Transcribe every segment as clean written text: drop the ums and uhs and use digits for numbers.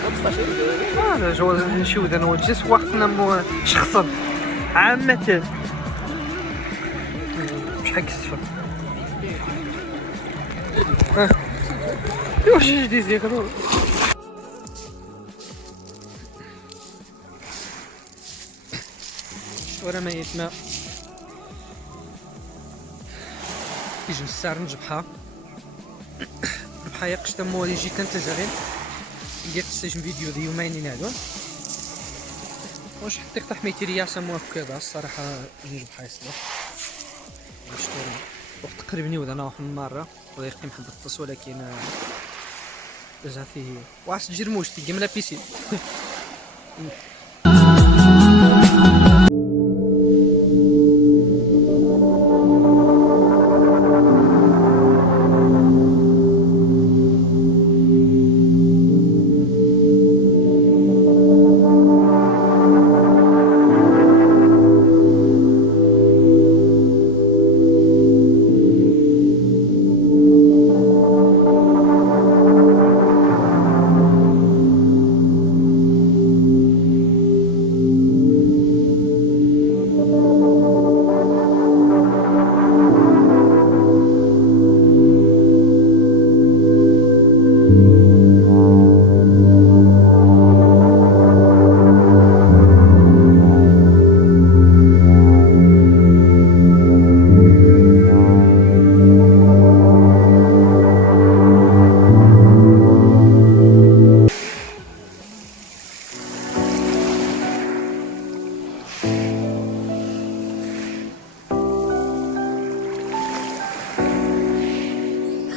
هذاك هذا جواز نشوف انا وجس وقتنا شخصا عامة شحال كسفة واش جديد ديالك هذا ورا ما يتما يجي السعر نجبحها بحال قشطه موري جيت تنتزغين ديك السجن فيديو دي يومين هادو واش حطيت حميتي رياسه مو كذا الصراحه نجيب حايصله نشتري وقت تقريبا ودنا واحد المره ولا يقيم حد الطس ولكن جا فيه واش جرموش تجمل بيسي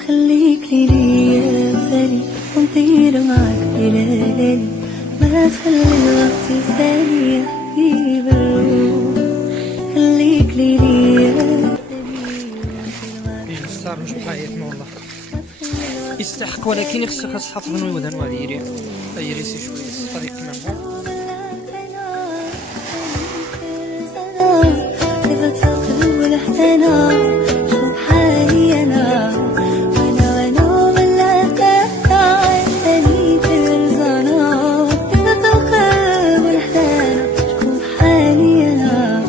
خليك لي يا غالي ونطير معاك بلالي ما تخلي الوقت ثانية حبيب الروح خليك لي يا غالي يجي الصار مش بحياتنا والله يستحق ولكن يخصك تحافظ من الودان وعلى يريسي شويه الطريق كمان شوف حالي انا وانا ملاك عشتني ترزانا تبت القلب والحنان شوف حالي انا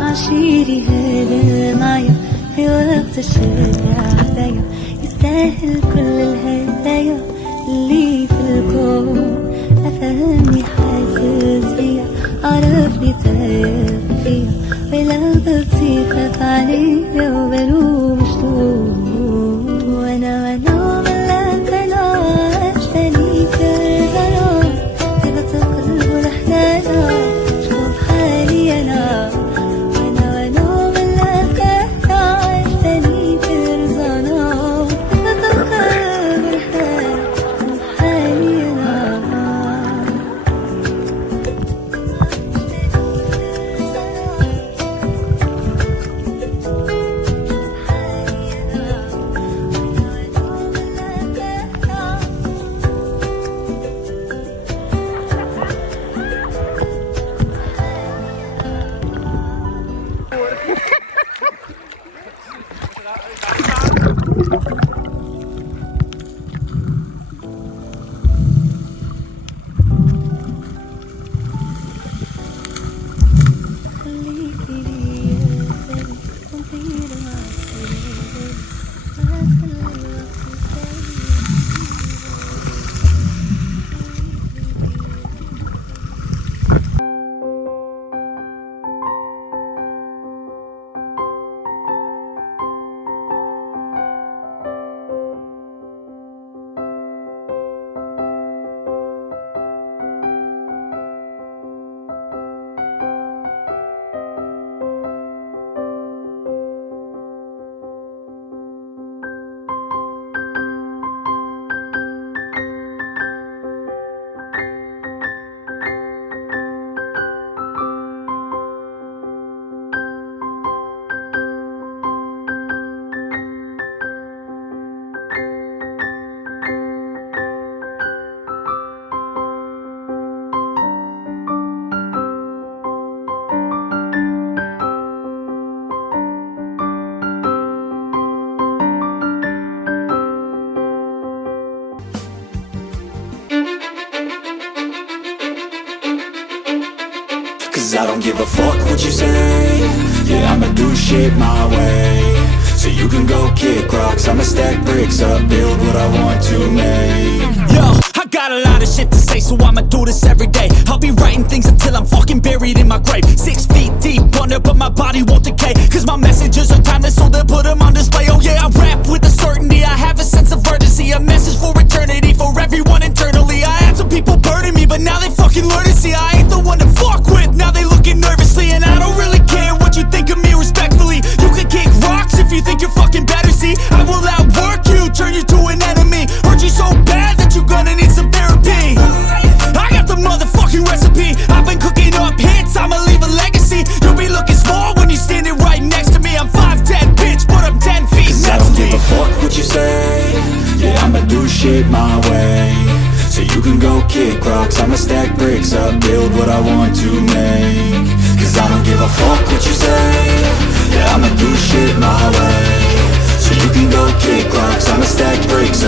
عشيري هذا معايا في وقت الشدة عليا يستاهل كل الهدايا اللي في الكون أفهمني حاسس بيا عرفني تايه فيا ولو ضبطي خاف عليا وبلوم مشتوق وانا ملاك انا عشتني كرزانا تبت القلب والحنانا شوف حالي انا Cause I don't give a fuck what you say. Yeah, I'ma do shit my way. So you can go kick rocks, I'ma stack bricks up, build what I want to make. Yo, I got a lot of shit to say, so I'ma do this every day. I'll be writing things until I'm fucking buried in my grave. 6 feet deep under, but my body won't decay. Cause my messages are timeless, so they'll put them on display. Oh yeah, I rap with a certainty, I have a sense of urgency. A message for eternity, for everyone internally. I had some people burning me, but now they fucking learn to see I ain't the one to fuck with, now they looking nervously. And I don't really care what you think of me, respectfully. You can kick rocks if you think you're fucking better, see. I will outwork you, turn you to an enemy. Hurt you so bad that you're gonna need some therapy. I got the motherfucking recipe. I've been cooking up hits, I'ma leave a legacy. You'll be looking small when you're standing right next to me. I'm 5'10", bitch, but I'm 10 feet Cause next I don't to me. give a fuck what you say. Yeah, I'ma do shit my way. So you can go kick rocks, I'ma stack bricks up, build what I want to make. Cause I don't give a fuck what you say. Yeah, I'ma do shit my way. So you can go kick rocks, I'ma stack bricks